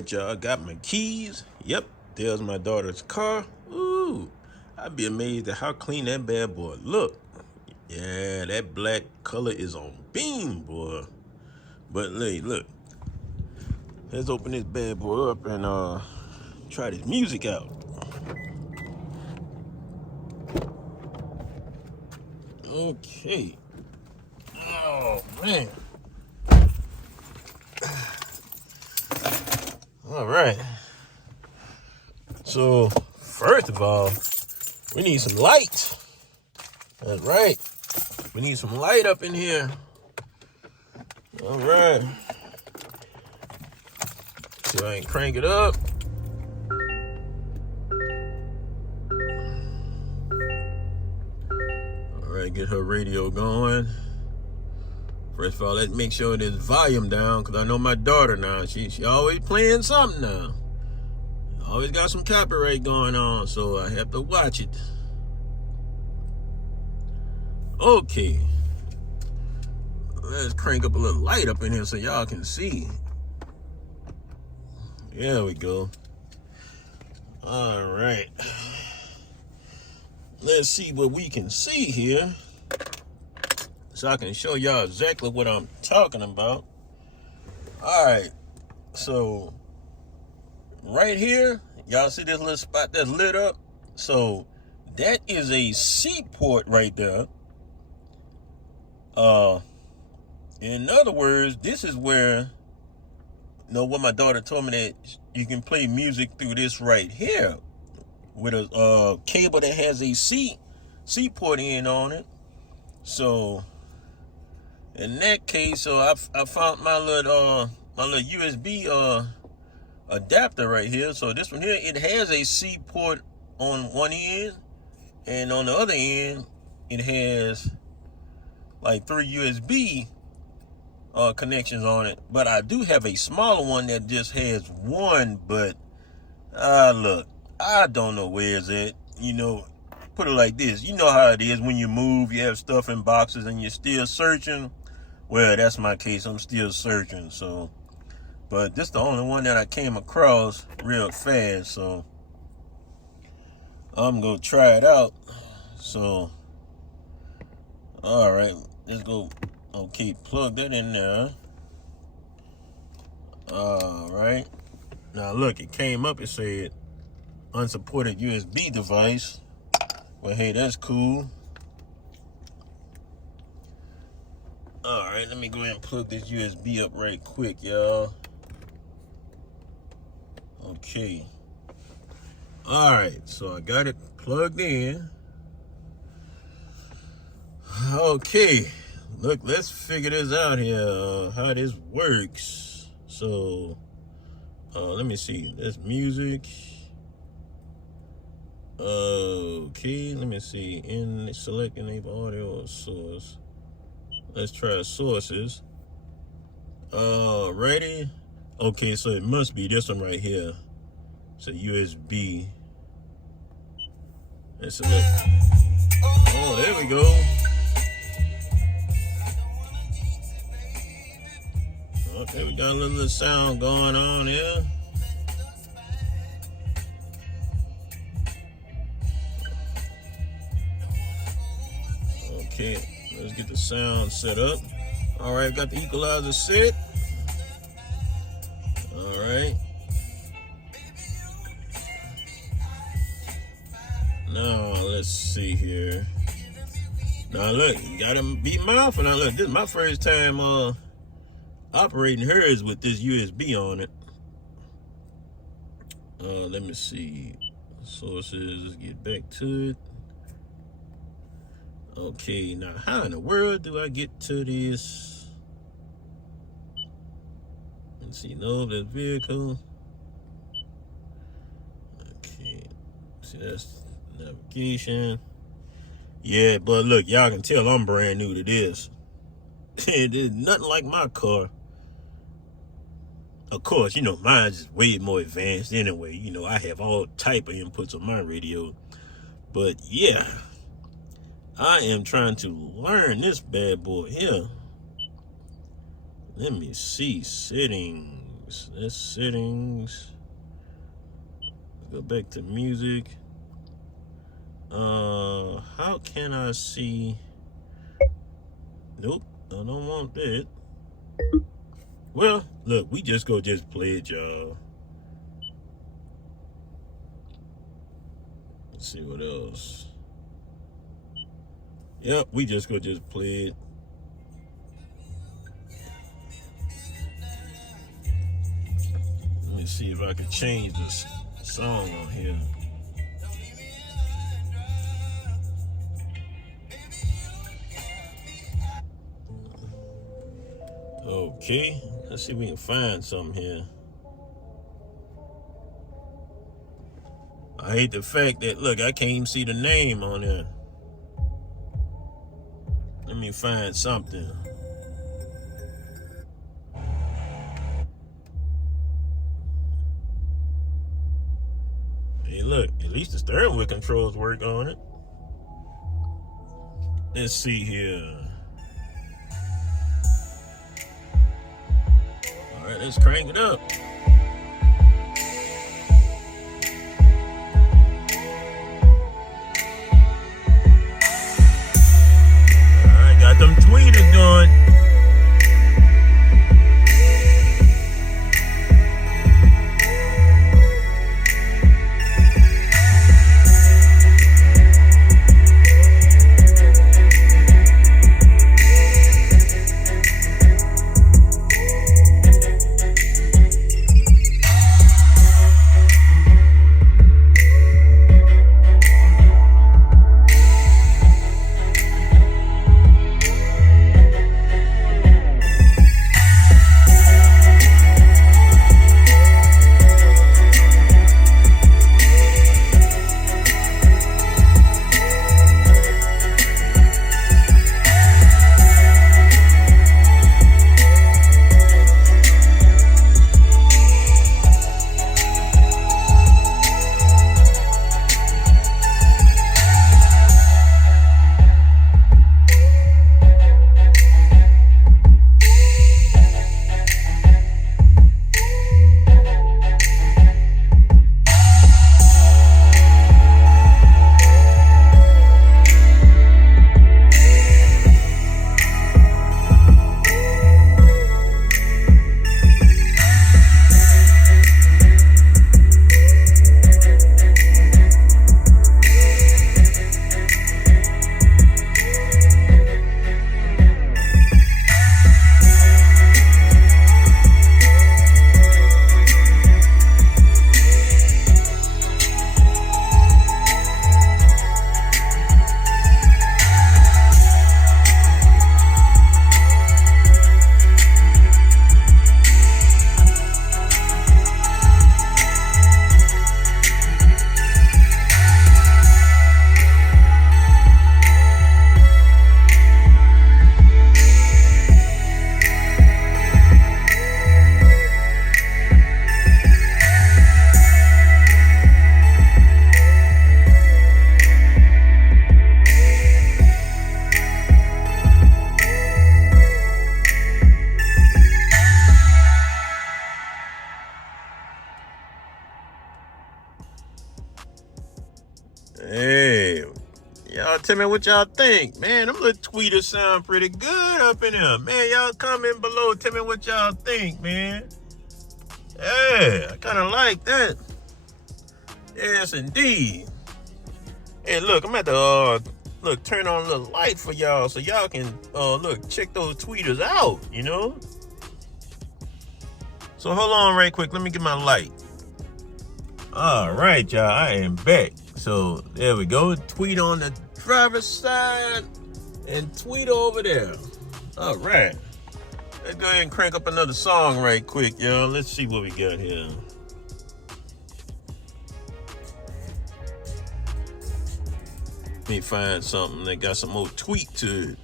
right, y'all. I got my keys. Yep, there's my daughter's car. Ooh, I'd be amazed at how clean that bad boy look. Yeah, that black color is on beam, boy. But look, let's open this bad boy up and try this music out. Okay. Oh man. All right. So first of all, we need some light. That's right. We need some light up in here. All right. So I can crank it up. All right, get her radio going. First of all, let's make sure there's volume down, because I know my daughter now. She always playing something now. Always got some copyright going on, so I have to watch it. Okay. Let's crank up a little light up in here so y'all can see. There we go. All right. Let's see what we can see here, so I can show y'all exactly what I'm talking about. All right, so right here, y'all see this little spot that's lit up? So that is a C port right there. In other words, this is where, what my daughter told me, that you can play music through this right here with a cable that has a C port in on it. So in that case, so I found my little USB adapter right here. So this one here, it has a C port on one end, and on the other end, it has like 3 USB connections on it. But I do have a smaller one that just has one. But look, I don't know where it's at. Put it like this. You know how it is when you move, you have stuff in boxes and you're still searching. Well, that's my case. I'm still searching. So, but this is the only one that I came across real fast. So I'm going to try it out. So, all right, let's go. Okay, plug that in there. All right. Now look, it came up, it said unsupported USB device. Well, hey, that's cool. All right, let me go ahead and plug this USB up right quick, y'all. Okay. All right, so I got it plugged in. Okay, look, let's figure this out here, how this works. So, let me see. That's music. Okay, let me see. Select enable audio source. Let's try sources. Ready? Okay, so it must be this one right here. It's a USB. Let's select. Oh, there we go. Okay, we got a little sound going on here. Okay, let's get the sound set up. All right, got the equalizer set. All right. Now, let's see here. Now, look, you gotta be mindful. Now, look, this is my first time operating hers with this USB on it. Let me see. Sources, let's get back to it. Okay, now how in the world do I get to this? Let's see, no, that's vehicle. Okay, see, that's navigation. Yeah, but look, y'all can tell I'm brand new to this. It is nothing like my car. Of course, mine's just way more advanced anyway. I have all type of inputs on my radio. But yeah, I am trying to learn this bad boy here. Let me see, settings. settings. That's settings. Go back to music. How can I see? Nope, I don't want that. Well, look, we just play it, y'all. Let's see what else. Yep, we just play it. Let me see if I can change this song on here. Okay, let's see if we can find something here. I hate the fact that, look, I can't even see the name on there. Let me find something. Hey, look, at least the steering wheel controls work on it. Let's see here. All right, let's crank it up. All right, got them tweeters going. Hey, y'all tell me what y'all think. Man, them little tweeters sound pretty good up in here. Man, y'all comment below. Tell me what y'all think, man. Yeah, I kind of like that. Yes, indeed. Hey, look, I'm at the, look, turn on a little light for y'all so y'all can, look, check those tweeters out, you know? So hold on right quick. Let me get my light. All right, y'all, I am back. So there we go. Tweet on the driver's side and tweet over there. All right. Let's go ahead and crank up another song right quick, y'all. Let's see what we got here. Let me find something that got some more tweet to it.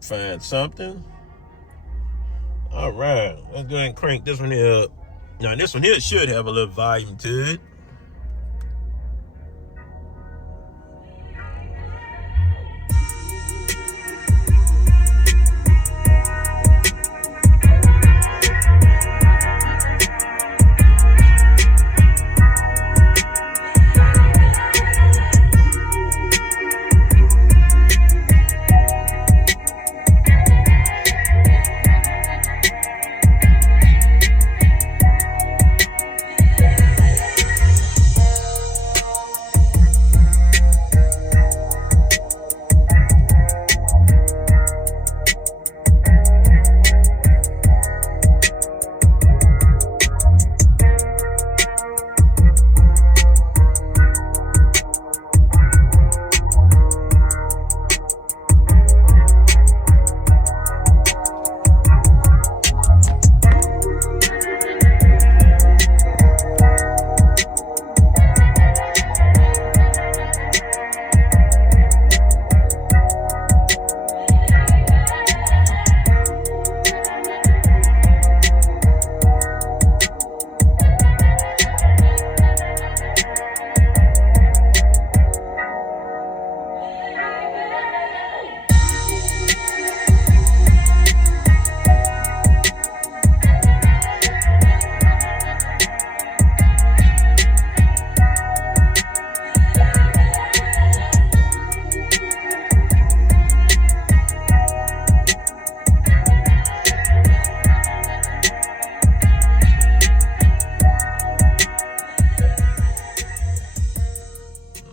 Find something. All right, let's go ahead and crank this one here up. Now this one here should have a little volume to it.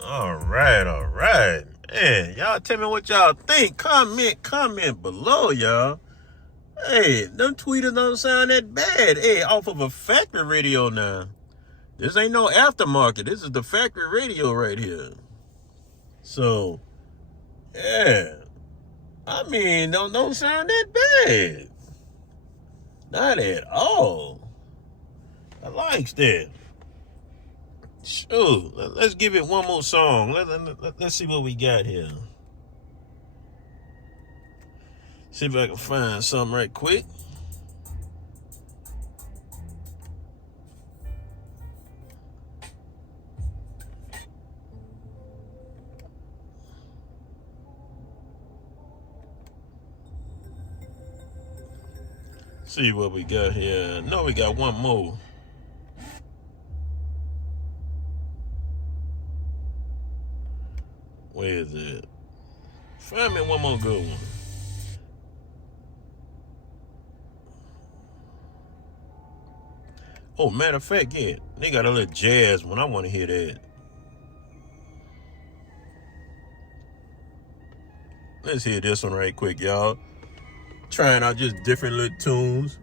All right. Man, y'all tell me what y'all think. Comment below, y'all. Hey, them tweeters don't sound that bad. Hey, off of a factory radio now. This ain't no aftermarket. This is the factory radio right here. So, yeah. I mean, don't sound that bad. Not at all. I likes that. Sure, let's give it one more song. Let's see what we got here. See if I can find something right quick. See what we got here. No, we got one more. Where is it? Find me one more good one. Oh, matter of fact, yeah, they got a little jazz one. I want to hear that. Let's hear this one right quick, y'all. Trying out just different little tunes.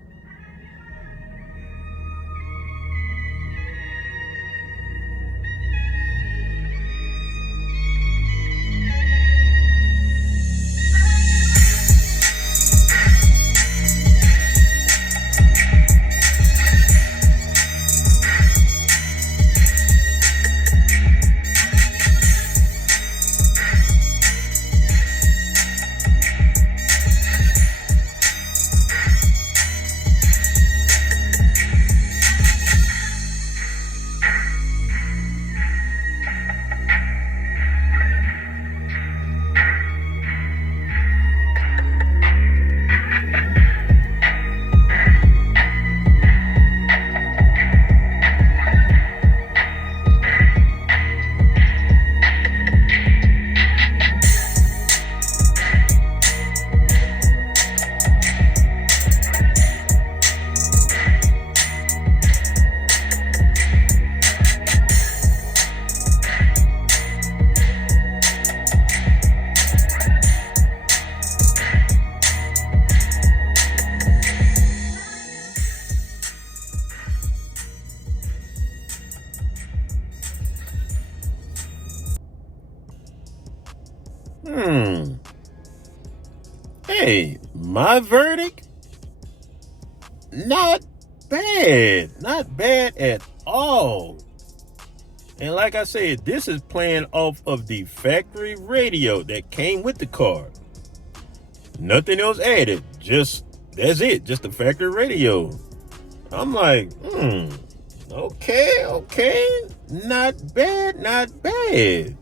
Hey, my verdict? Not bad. Not bad at all. And like I said, this is playing off of the factory radio that came with the car. Nothing else added. That's it. Just the factory radio. I'm like, okay, not bad.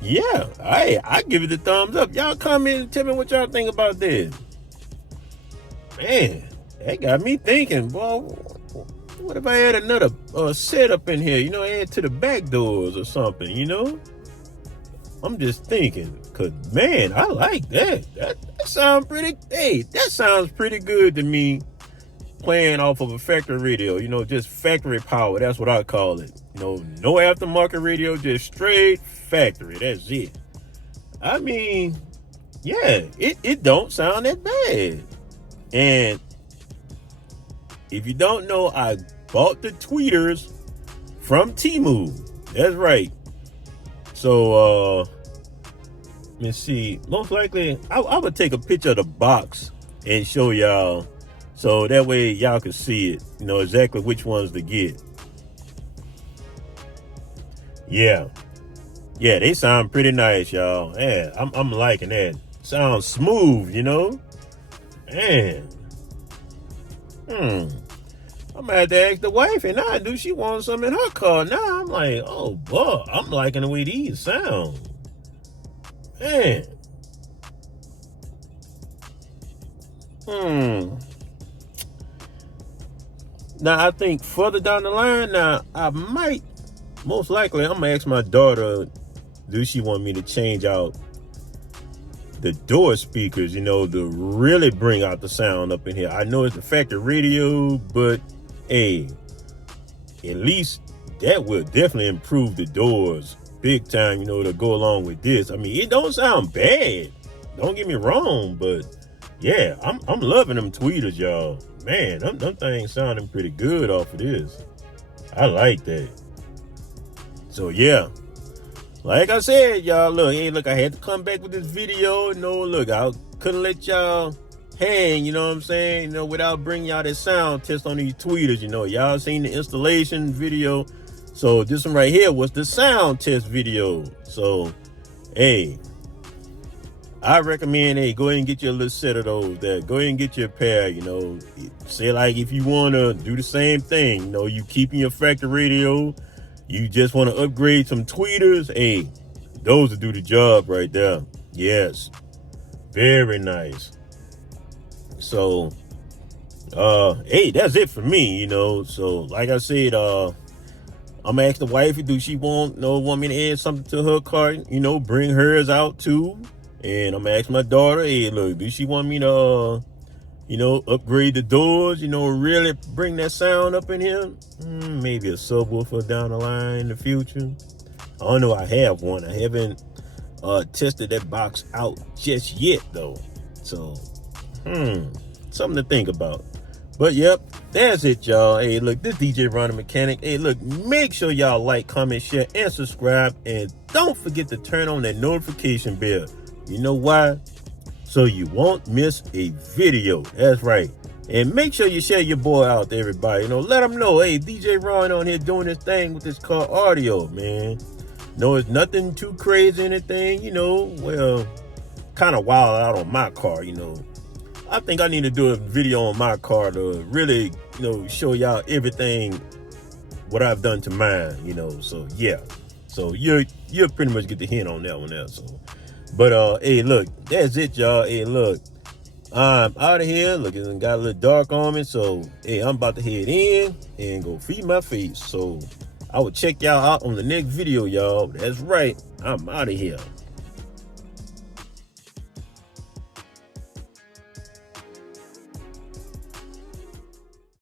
Yeah, I give it a thumbs up. Y'all comment and tell me what y'all think about this. Man, that got me thinking, boy, what if I had another setup in here, add to the back doors or something, I'm just thinking, cause man, I like that. That sounds that sounds pretty good to me, playing off of a factory radio, just factory power. That's what I call it. No aftermarket radio, just straight factory. That's it. I mean, yeah, it don't sound that bad. And if you don't know, I bought the tweeters from TEMU. That's right. So let's see. Most likely, I would take a picture of the box and show y'all, so that way y'all can see it. Exactly which ones to get. Yeah, they sound pretty nice, y'all. Yeah, I'm liking that. Sounds smooth, Man. I'm gonna have to ask the wife, and now do she want some in her car? Now I'm like, oh boy, I'm liking the way these sound. Man. Now I think further down the line, now I might, most likely, I'm gonna ask my daughter, do she want me to change out the door speakers, to really bring out the sound up in here. I know it's the factory radio, but hey, at least that will definitely improve the doors big time, to go along with this. I mean, it don't sound bad. Don't get me wrong, but yeah, I'm loving them tweeters, y'all. Man, them things sounding pretty good off of this. I like that. So yeah. Like I said, y'all, look, I had to come back with this video. Look, I couldn't let y'all hang, you know what I'm saying? Without bringing y'all that sound test on these tweeters, y'all seen the installation video. So this one right here was the sound test video. So, hey, I recommend, go ahead and get you a little set of those there. Go ahead and get you a pair, Say like if you want to do the same thing, you keeping your factory radio, you just want to upgrade some tweeters, hey, those will do the job right there. Yes. Very nice. So, hey, that's it for me, So, like I said, I'm gonna ask the wife, do she want me to add something to her car, bring hers out too. And I'm gonna ask my daughter, hey, look, do she want me to, upgrade the doors, really bring that sound up in here? Maybe a subwoofer down the line in the future. I don't know, I have one. I haven't tested that box out just yet, though. So, something to think about. But, yep, that's it, y'all. Hey, look, this DJ Ron the Mechanic. Hey, look, make sure y'all like, comment, share, and subscribe. And don't forget to turn on that notification bell. You know why? So you won't miss a video. That's right. And make sure you share your boy out to everybody. Let them know, hey, DJ Ron on here doing this thing with this car audio, man. It's nothing too crazy, anything, well, kind of wild out on my car, I think I need to do a video on my car to really, show y'all everything, what I've done to mine, so yeah. So you'll pretty much get the hint on that one there, so. But, hey, look, that's it, y'all. Hey, look, I'm out of here. Look, it got a little dark on me. So, hey, I'm about to head in and go feed my face. So, I will check y'all out on the next video, y'all. That's right. I'm out of here.